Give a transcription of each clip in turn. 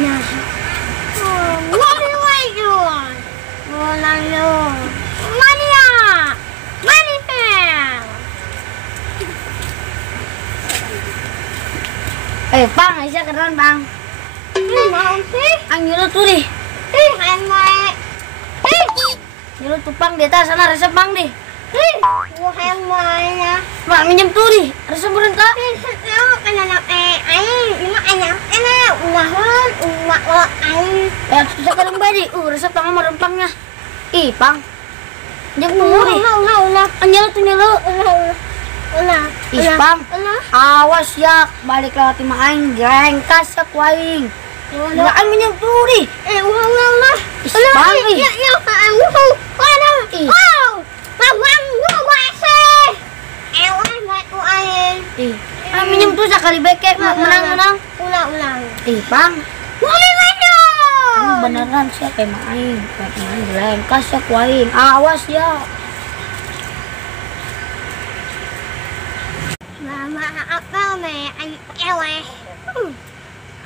nah. Wali yun. Wala yun. Mania! Manifest! Bang, Aisyah kenalan bang. Mau sih? Ang nyuruh tuh deh. Handmade. Nyuruh tupang di atas sana resep bang deh. Handmade. Bang minjem tuh deh. Resep berentah. Tahu kan anak aing, ini anak umahan, aing. Susah kalem badi. Resep bang sama rempangnya. Ih, bang. Minjem tuh deh. Ulah. Nyuruh tuh nyuruh. Ulah. Ih, bang. Awas ya, balik lewat lima aing, gerengkas ya kuaing. Nggak aing minjem tuh deh. Ulah. Ih, bang. Ya, aing ulah. Ih. Bang, gua sih. Batu aing. Ih, aing minjem tuh sekali beke, menang. Ulah. Ih, bang. Beneran sih kayak main, gerengkas ya kuaing. Awas ya. Mama apa me aing eleh.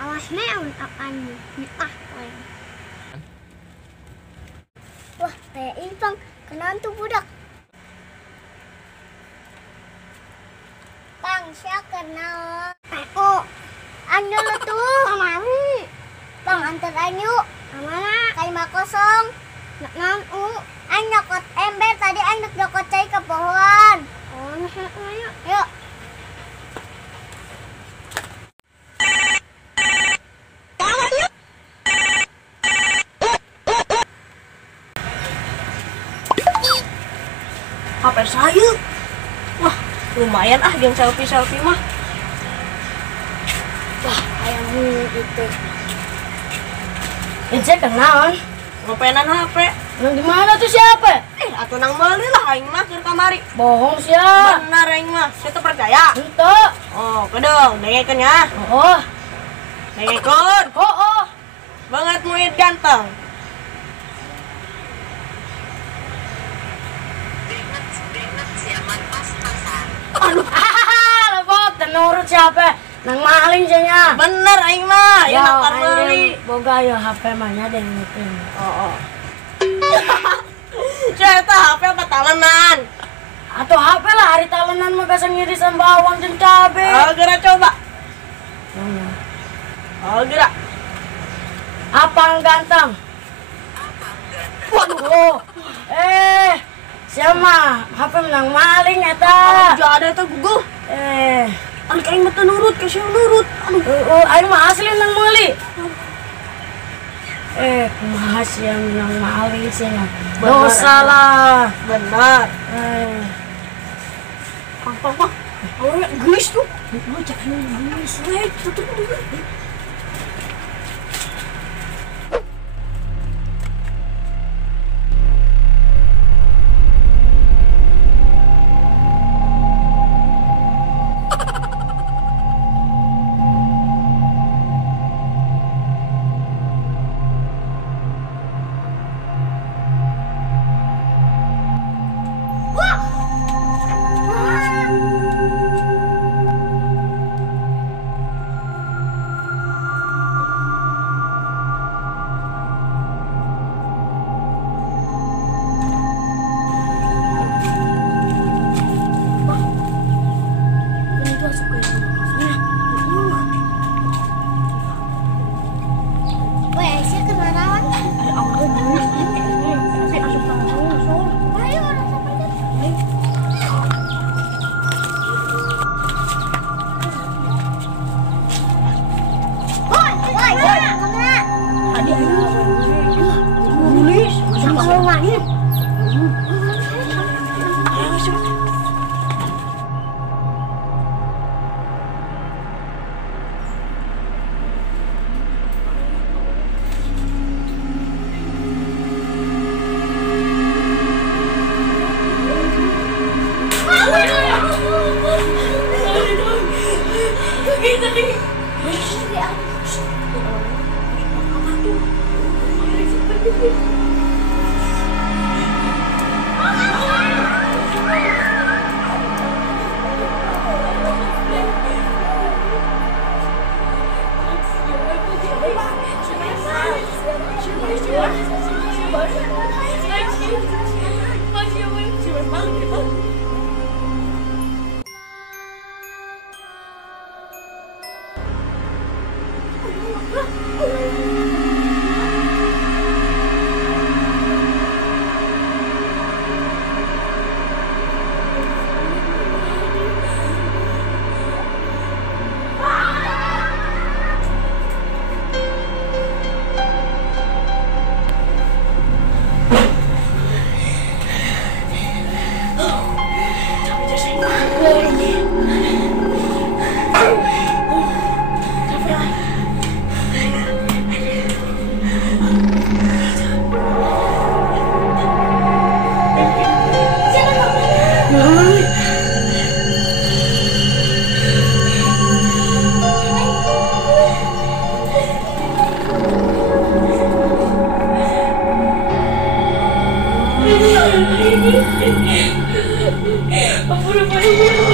Awas me akan nikah kowe. Wah, kayak Impang kenalan tuh budak. Bang, saya kenal. Oh, anu tuh. Mami. Bang, antar ayu. Mana? Kayak 50. Nak aing nyokot ember tadi aing nyokot cai ke pohon. Oh, ayo. Yuk. HP saya. Wah, lumayan yang selfie mah. Wah, ayammu itu. Saya kenal. Ngopenan HP. Nang di mana tuh siapa? Atuh nang meuli lah aing mah keur kamari. Bohong sia. Bener aing mah, saya teu percaya. Henteu. Oh, kedeng, dengekeun ya. Oh. Dengekeun. Oh. Banget muid ganteng. Aduh, lepot, tenurut siapa? Nang maling nya. Bener aing mah, ya nakar meuli. Boga ya HP mah nya den ngeukeun. Oh. Saya teh HP apa talenan? Atau HP lah hari talenan mah kasang ngirisan bawang jeung cabe. Oh, geura coba. Oh, geura. Apang ganteng? Waduh. Siapa? HP menang maling eta. Ada teh guguh. Anak aing mah teu nurut, kasih nurut. Aduh. Aing mah asli nang meuli. Kumaha sih yang menang maling sih lah. Dosa lah. Benar. Pang. Awalnya geus tuh. Lu jangan geus we, tutup dulu. Apa namanya?